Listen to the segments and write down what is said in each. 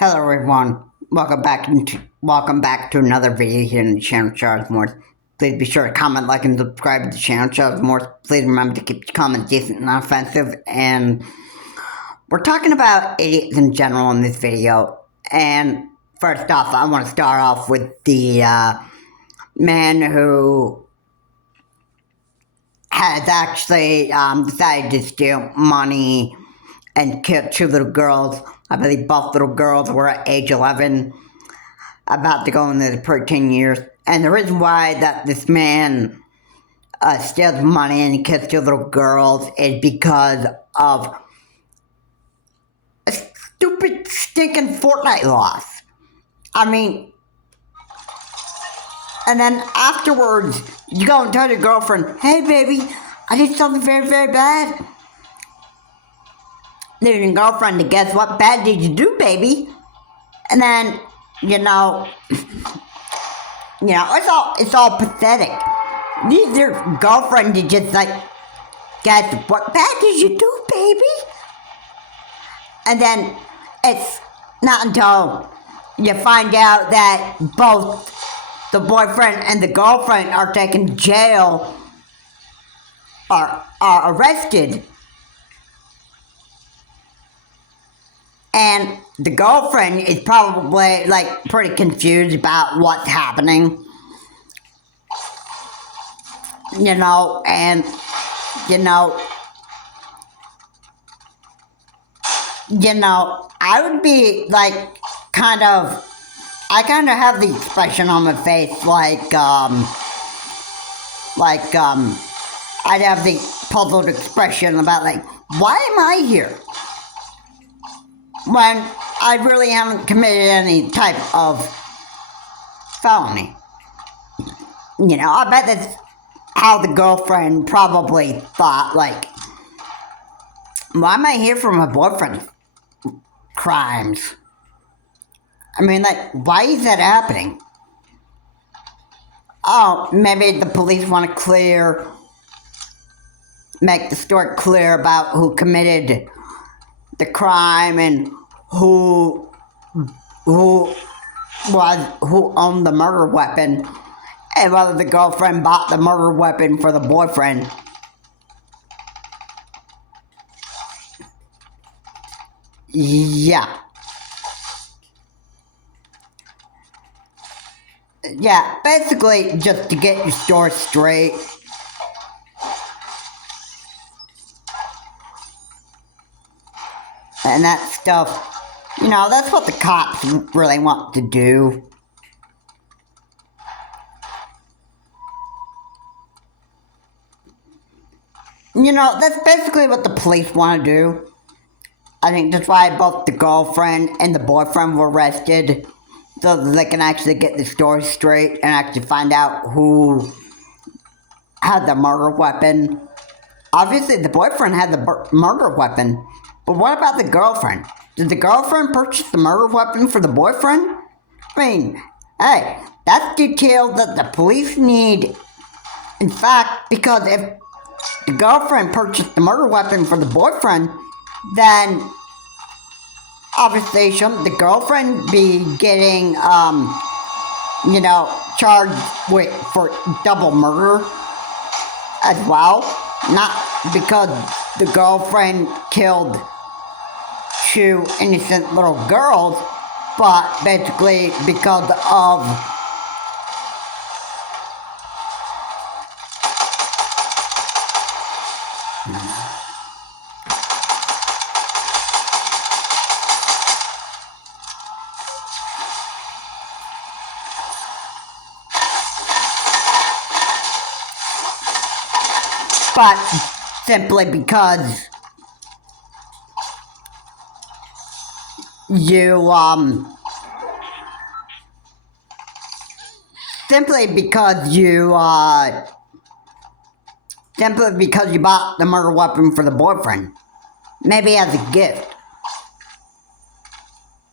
Hello everyone, welcome back to another video here on the channel Charles Morse. Please be sure to comment, like, and subscribe to the channel Charles Morse. Please remember to keep your comments decent and offensive. And we're talking about idiots in general in this video. And first off, I want to start off with the man who has actually decided to steal money and killed two little girls. I believe both little girls were at age 11, about to go into the 13 years. And the reason why that this man steals money and kills two little girls is because of a stupid, stinking Fortnite loss. I mean, and then afterwards, you go and tell your girlfriend, "Hey, baby, I did something very, very bad." Then your girlfriend, guess what bad did you do, baby? And then, it's all pathetic. Needs your girlfriend to just like, guess what bad did you do, baby? And then it's not until you find out that both the boyfriend and the girlfriend are taken to jail, are arrested. And the girlfriend is probably, like, pretty confused about what's happening. I would be, like, I kind of have the expression on my face, I'd have the puzzled expression about, like, why am I here? When I really haven't committed any type of felony. I bet that's how the girlfriend probably thought, like, why am I here for my boyfriend's crimes? I mean, like, why is that happening? Oh, maybe the police want to make the story clear about who committed the crime and who owned the murder weapon, and whether the girlfriend bought the murder weapon for the boyfriend. Yeah, basically just to get your story straight. And that stuff, that's what the cops really want to do. That's basically what the police want to do. I think that's why both the girlfriend and the boyfriend were arrested, so that they can actually get the story straight and actually find out who had the murder weapon. Obviously, the boyfriend had the murder weapon. But what about the girlfriend? Did the girlfriend purchase the murder weapon for the boyfriend? I mean, hey, that's detail that the police need. In fact, because if the girlfriend purchased the murder weapon for the boyfriend, then obviously shouldn't the girlfriend be getting, charged for double murder as well? Not because the girlfriend killed two innocent little girls, but basically because of but simply because you bought the murder weapon for the boyfriend, maybe as a gift.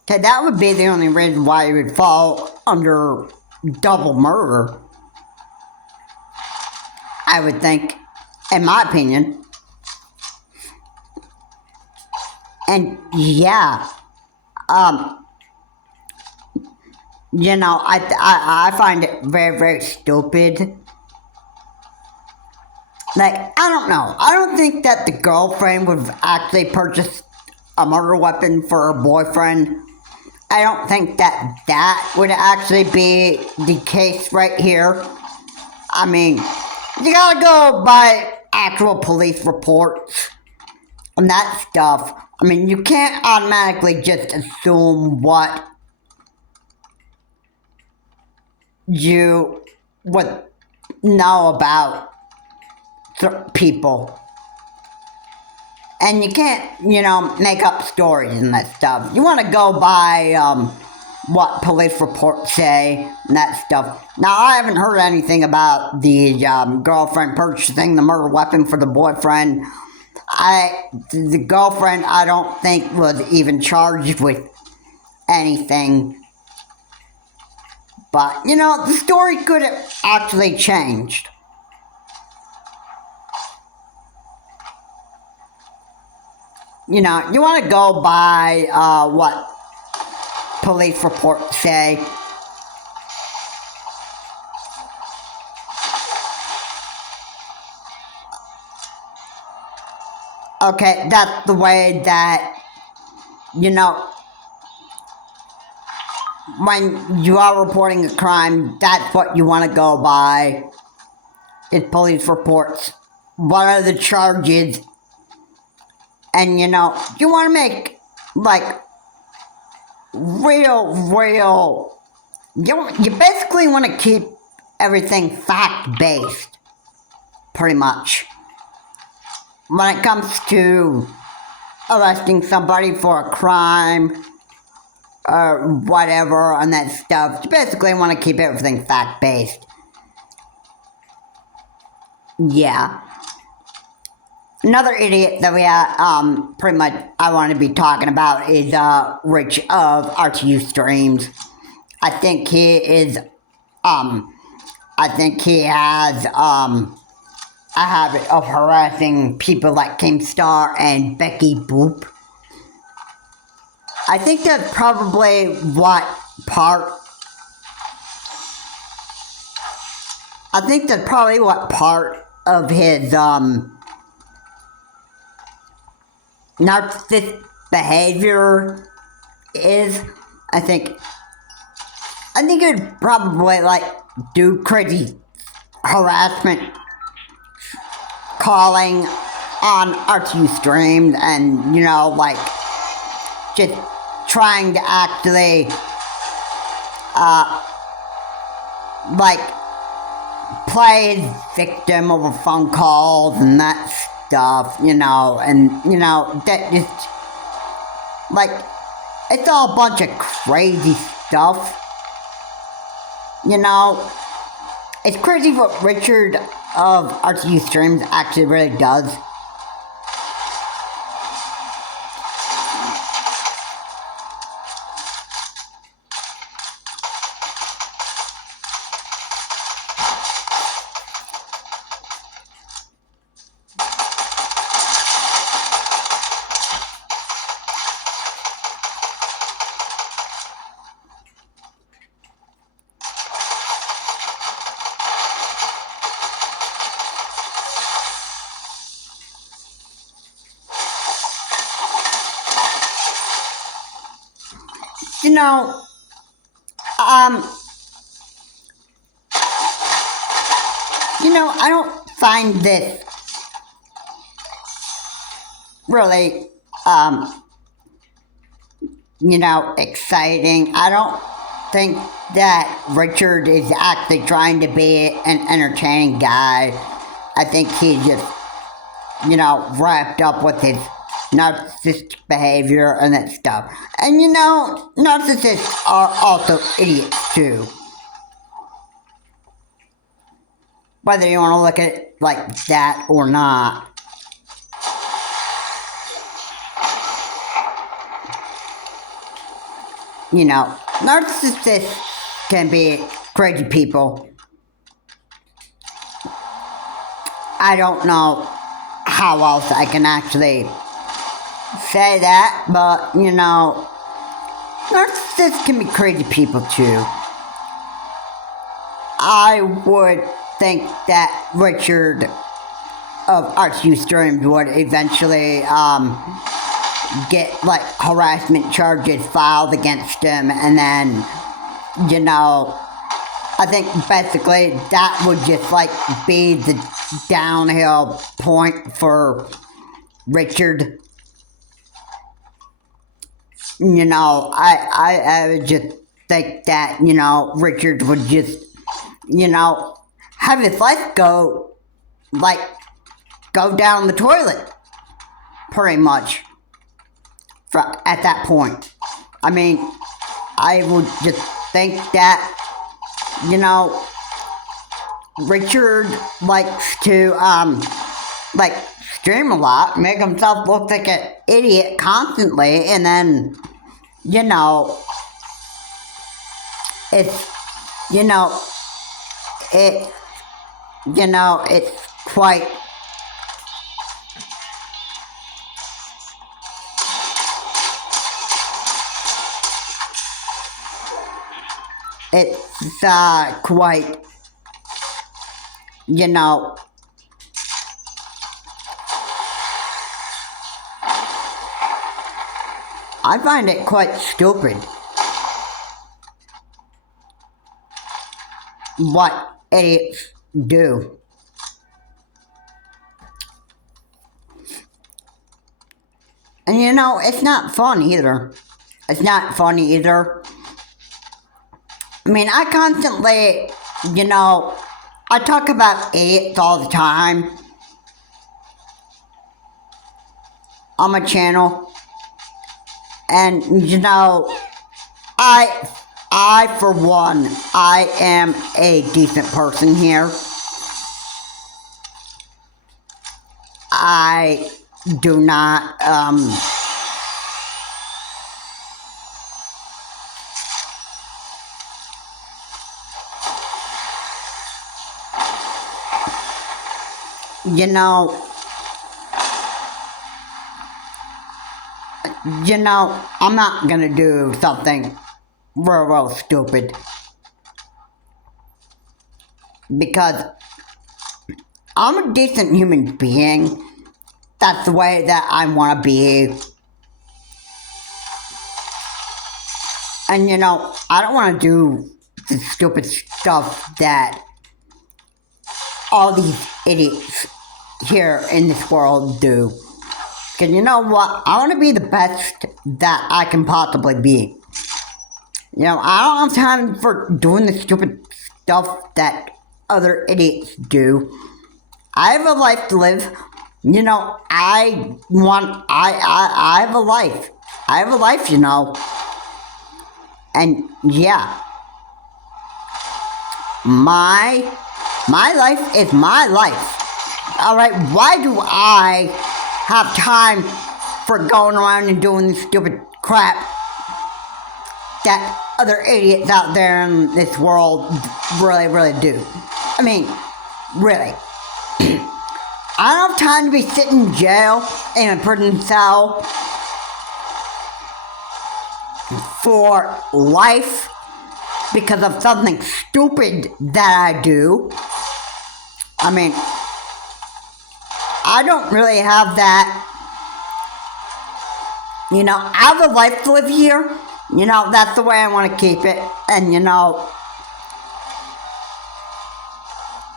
Okay, that would be the only reason why you would fall under double murder, I would think, in my opinion. And yeah, I find it very, very stupid. Like, I don't know. I don't think that the girlfriend would actually purchase a murder weapon for her boyfriend. I don't think that would actually be the case right here. I mean, you gotta go by actual police reports and that stuff. I mean, you can't automatically just assume what you would know about people. And you can't, make up stories and that stuff. You want to go by what police reports say and that stuff. Now, I haven't heard anything about the girlfriend purchasing the murder weapon for the boyfriend. The girlfriend, I don't think, was even charged with anything. But, the story could have actually changed. You want to go by what police reports say. Okay, that's the way that, when you are reporting a crime, that's what you want to go by. Is police reports. What are the charges? And, you want to make, real, you basically want to keep everything fact-based, pretty much. When it comes to arresting somebody for a crime, or whatever, and that stuff, you basically want to keep everything fact-based. Yeah. Another idiot that we pretty much I want to be talking about is Rich of RTU Streams. I think he is I think he has a habit of harassing people like Kingstar and Becky Boop. I think that's probably what part of his narcissistic behavior is. I think it'd probably do crazy harassment calling on RTU streams and just trying to actually play his victim over phone calls and that stuff, and that just it's all a bunch of crazy stuff. It's crazy what Richard of RTU Streams actually really does. I don't find this really, exciting. I don't think that Richard is actually trying to be an entertaining guy. I think he just, wrapped up with his narcissistic behavior and that stuff. And narcissists are also idiots too. Whether you want to look at it like that or not. Narcissists can be crazy people. I don't know how else I can actually say that, but narcissists can be crazy people too. I would think that Richard of RTU Streams would eventually get like harassment charges filed against him, and then, you know, I think basically that would just like be the downhill point for Richard. You know, I would just think that, you know, Richard would just, you know, have his life go down the toilet, pretty much, at that point. I mean, I would just think that, you know, Richard likes to, stream a lot, make himself look like an idiot constantly, and then, you know, it's quite, you know, I find it quite stupid what idiots do. And you know, it's not fun either. It's not fun either. I mean, I constantly, you know, I talk about idiots all the time on my channel. And, you know, I, for one, I am a decent person here. I do not, you know, I'm not gonna do something real stupid, because I'm a decent human being. That's the way that I want to be. And you know, I don't want to do the stupid stuff that all these idiots here in this world do. Because you know what? I want to be the best that I can possibly be. You know, I don't have time for doing the stupid stuff that other idiots do. I have a life to live. You know, I have a life. I have a life, you know. And yeah. My life is my life. Alright, why do I have time for going around and doing this stupid crap that other idiots out there in this world really do? I mean, really. I don't have time to be sitting in jail in a prison cell for life because of something stupid that I do. I mean, I don't really have that. You know, I have a life to live here. You know, that's the way I want to keep it. And you know,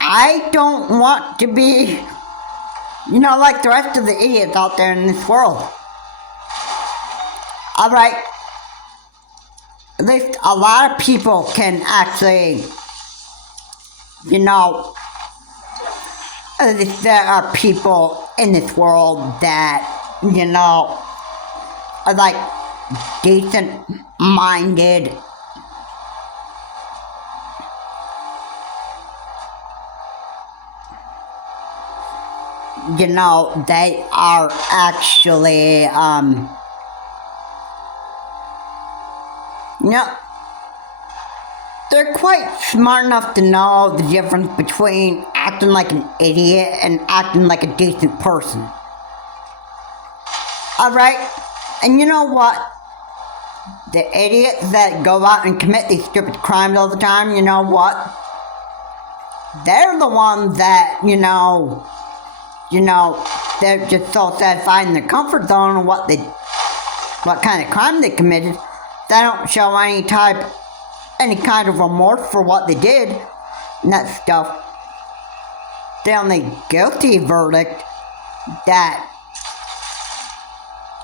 I don't want to be, you know, like the rest of the idiots out there in this world. Alright. At least a lot of people can actually, you know, at least there are people in this world that, you know, are like decent-minded. You know, they are actually, you know, they're quite smart enough to know the difference between acting like an idiot and acting like a decent person. Alright? And you know what? The idiots that go out and commit these stupid crimes all the time, you know what? they're the ones that, they're just so satisfied in their comfort zone and what kind of crime they committed. They don't show any kind of remorse for what they did and that stuff. The only guilty verdict that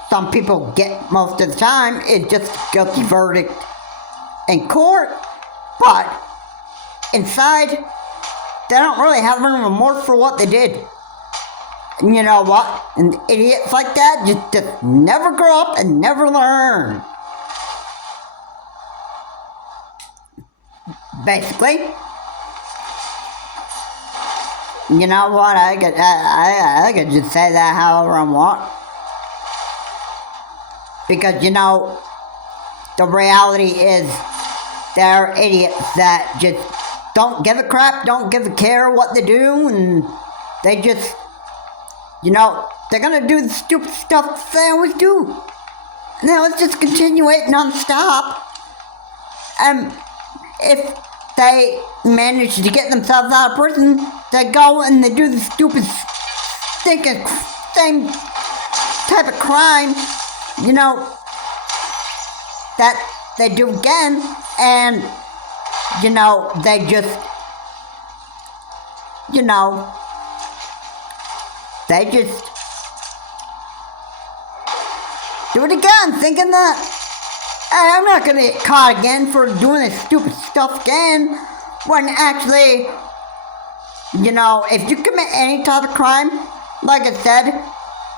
some people get most of the time is just a guilty verdict in court, but inside, they don't really have any remorse for what they did. And you know what? And idiots like that just never grow up and never learn. Basically, you know what? I could just say that however I want. Because, the reality is there are idiots that just don't give a crap, don't give a care what they do, and they just, they're gonna do the stupid stuff they always do. And then let's just continue it non-stop. And if they manage to get themselves out of prison, they go and they do the stupid, stinking, same type of crime, that they do again, and, they just, they just do it again, thinking that, hey, I'm not gonna get caught again for doing this stupid stuff again, when actually, if you commit any type of crime, like I said,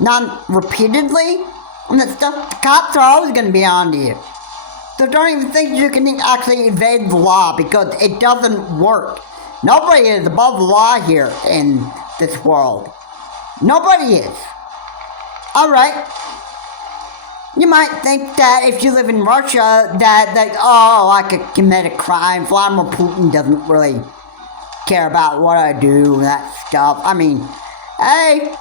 non-repeatedly, and that stuff, the cops are always gonna be on to you. So don't even think you can actually evade the law, because it doesn't work. Nobody is above the law here in this world. Nobody is. Alright. You might think that if you live in Russia, that I could commit a crime. Vladimir Putin doesn't really care about what I do and that stuff. I mean, hey,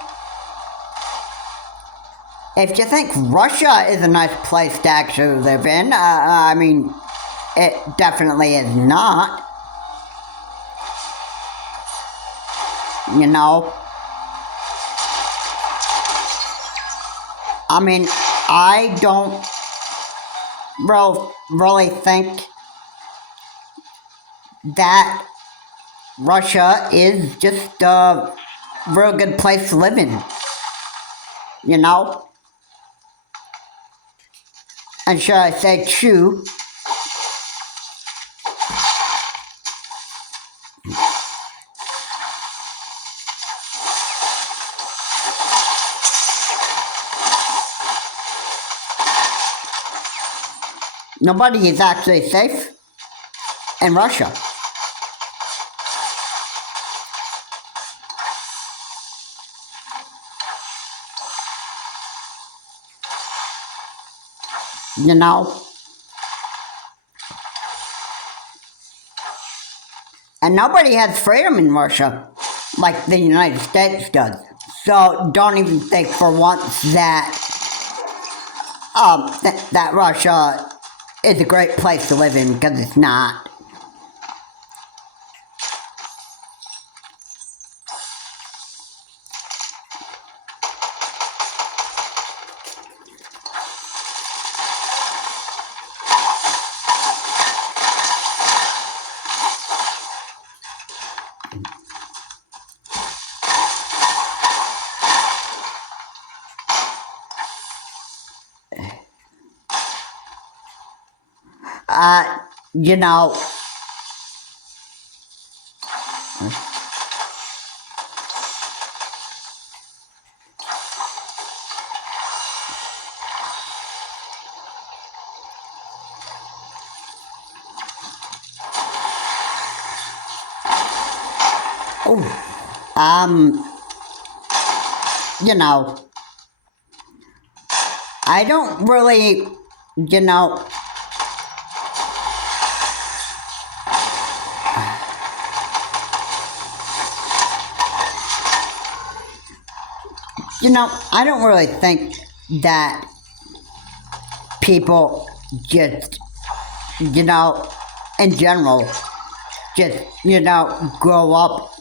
if you think Russia is a nice place to actually live in, I mean, it definitely is not. I mean, I don't really think that Russia is just a real good place to live in. And should I say true? Nobody is actually safe in Russia. And nobody has freedom in Russia like the United States does. So don't even think for once that that Russia is a great place to live in, because it's not. You know, you know, I don't really, I don't really think that people just, in general, just, grow up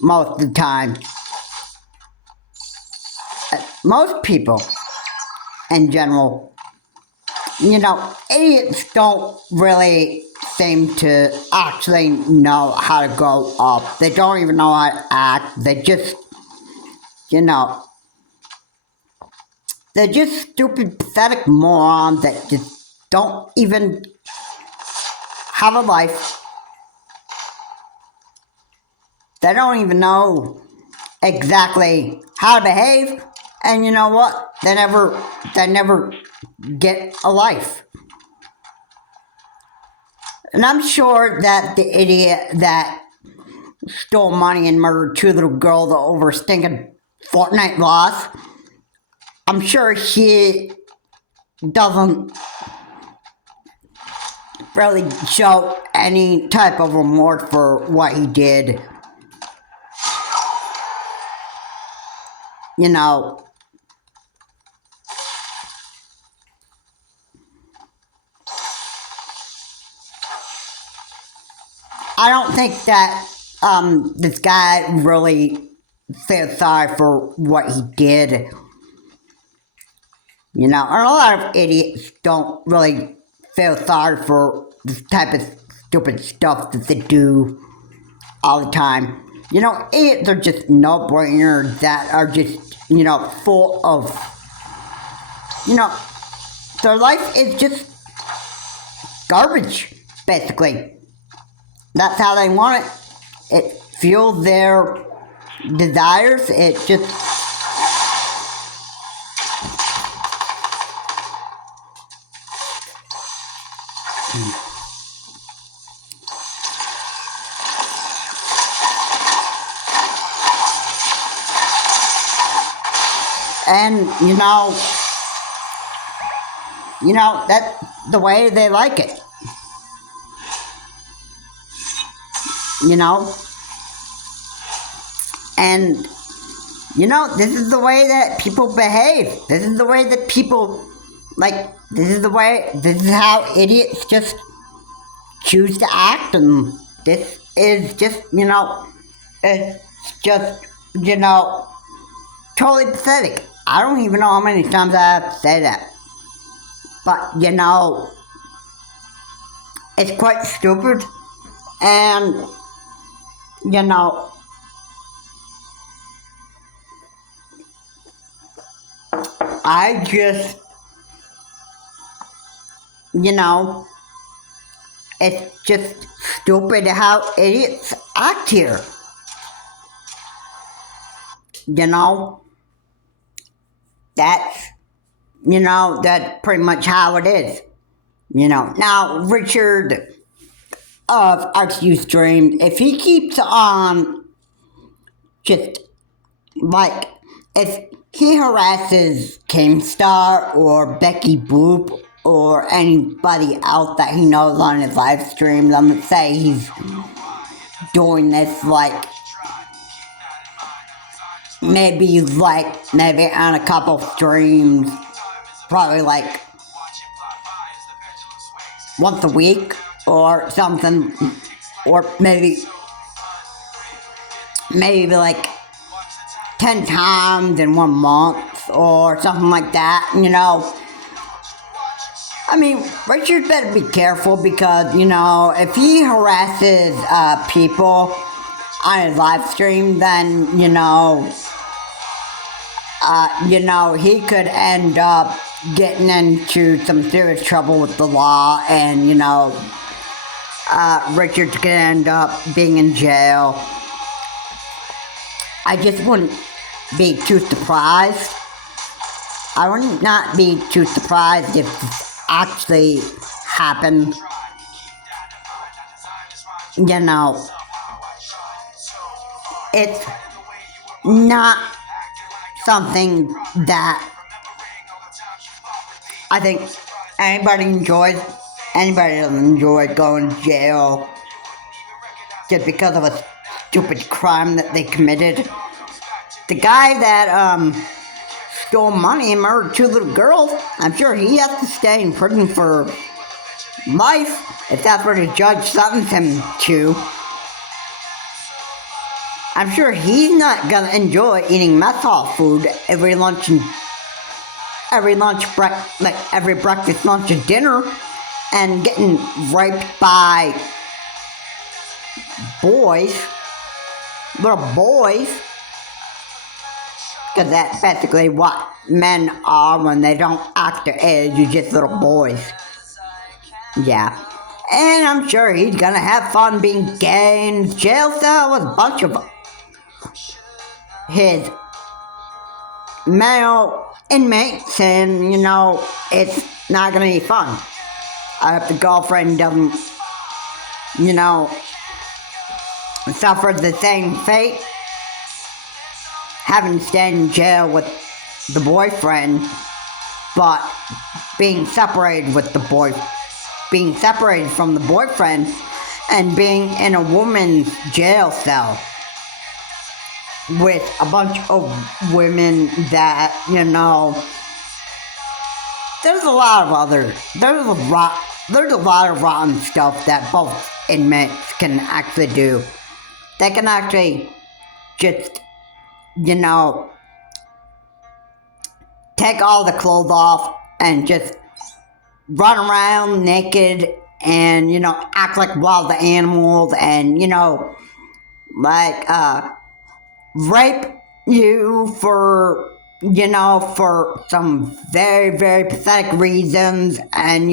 most of the time. Most people, in general, idiots don't really seem to actually know how to grow up. They don't even know how to act. They just, they're just stupid, pathetic morons that just don't even have a life. They don't even know exactly how to behave, and you know what? They never get a life. And I'm sure that the idiot that stole money and murdered two little girls over a stinking Fortnite loss, I'm sure he doesn't really show any type of remorse for what he did. I don't think that this guy really feels sorry for what he did. And a lot of idiots don't really feel sorry for this type of stupid stuff that they do all the time. Idiots are just no-brainers that are just, full of, their life is just garbage, basically. That's how they want it. It fuels their desires. It just... And, that's the way they like it. And, this is the way that people behave. This is the way that people, this is how idiots just choose to act, and this is just, it's just, totally pathetic. I don't even know how many times I have to say that. But, it's quite stupid. And, I just, it's just stupid how idiots act here. That's, that's pretty much how it is. Now, Richard of RTU Stream, if he keeps on just, if he harasses Keemstar or Becky Boop or anybody else that he knows on his live stream, let's say he's doing this, maybe on a couple streams, probably once a week or something, or maybe 10 times in 1 month or something like that. I mean, Richard better be careful, because if he harasses people on his live stream, then he could end up getting into some serious trouble with the law, and Richard's gonna end up being in jail. I just wouldn't be too surprised. I would not be too surprised if this actually happened. It's not something that I think anybody enjoys. Anybody doesn't enjoy going to jail just because of a stupid crime that they committed. The guy that stole money and murdered 2 little girls, I'm sure he has to stay in prison for life, if that's what the judge sentenced him to. I'm sure he's not gonna enjoy eating mess hall food every lunch and every every breakfast, lunch, and dinner, and getting raped by boys, little boys, because that's basically what men are when they don't act their age. You're just little boys. Yeah. And I'm sure he's gonna have fun being gay in jail cell with a bunch of his male inmates, and it's not gonna be fun. I hope the girlfriend doesn't, suffer the same fate, having to stay in jail with the boyfriend, but being separated from the boyfriend, and being in a woman's jail cell with a bunch of women that, there's a lot of rotten stuff that both inmates can actually do. They can actually just, take all the clothes off and just run around naked and, act like wild animals and, rape you for some very, very pathetic reasons. And,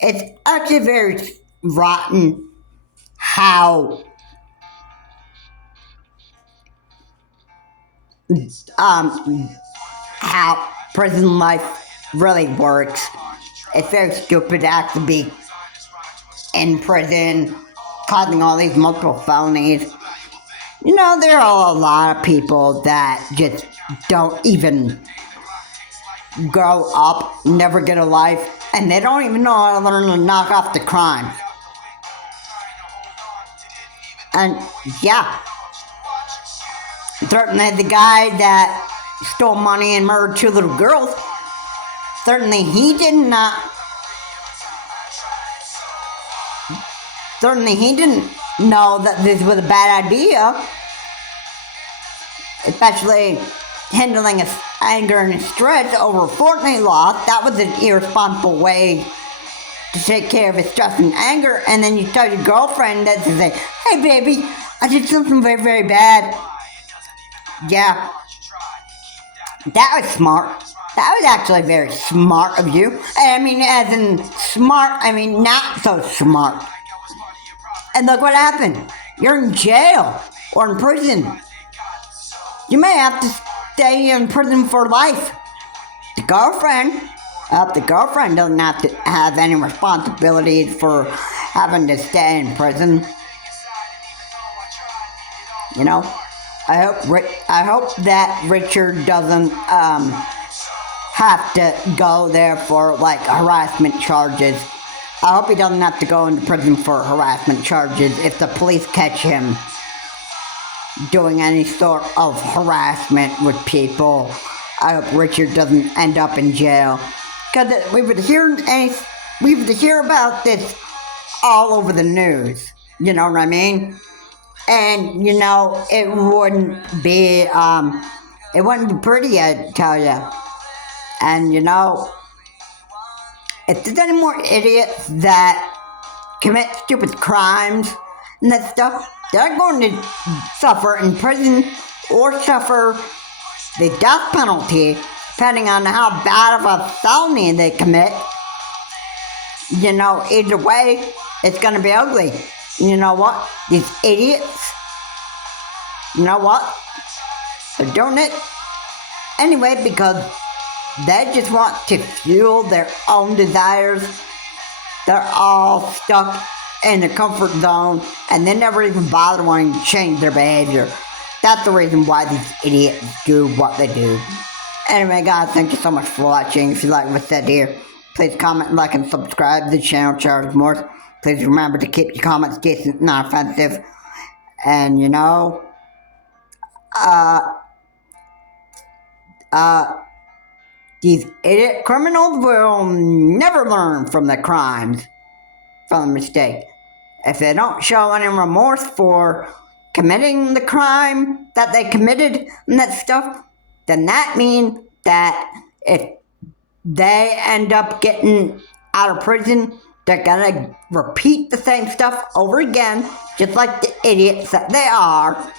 it's actually very rotten how prison life really works. It's very stupid to actually be in prison, causing all these multiple felonies. There are a lot of people that just don't even grow up, never get a life, and they don't even know how to learn to knock off the crime. And yeah, certainly the guy that stole money and murdered 2 little girls, certainly he didn't know that this was a bad idea, especially handling his anger and his stress over a fortnight loss. That was an irresponsible way to take care of his stress and anger. And then you tell your girlfriend that to say, hey baby, I did something very, very bad. Yeah, that was smart. That was actually very smart of you. And I mean, as in smart, I mean not so smart. And look what happened. You're in jail or in prison. You may have to stay in prison for life. The girlfriend doesn't have to have any responsibility for having to stay in prison. I hope that Richard doesn't have to go there for harassment charges. I hope he doesn't have to go into prison for harassment charges if the police catch him doing any sort of harassment with people. I hope Richard doesn't end up in jail, because we would hear about this all over the news. You know what I mean? And it wouldn't be pretty, I tell you. And if there's any more idiots that commit stupid crimes and that stuff, they're going to suffer in prison or suffer the death penalty, depending on how bad of a felony they commit. Either way, it's going to be ugly. You know what? These idiots, they're doing it anyway because they just want to fuel their own desires. They're all stuck in the comfort zone, and they never even bother wanting to change their behavior. That's the reason why these idiots do what they do. Anyway, guys, thank you so much for watching. If you like what I said here, please comment, like, and subscribe to the channel, Charles Morse. Please remember to keep your comments decent, not offensive. And, These idiot criminals will never learn from their crimes, from the mistake. If they don't show any remorse for committing the crime that they committed and that stuff, then that means that if they end up getting out of prison, they're gonna repeat the same stuff over again, just like the idiots that they are,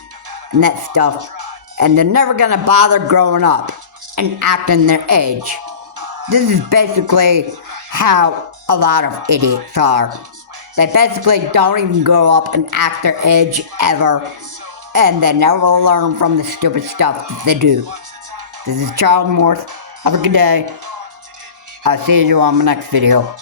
and that stuff. And they're never gonna bother growing up and acting their age. This is basically how a lot of idiots are. They basically don't even grow up and act their age ever, and they never learn from the stupid stuff that they do. This is Charles Morse. Have a good day. I'll see you on my next video.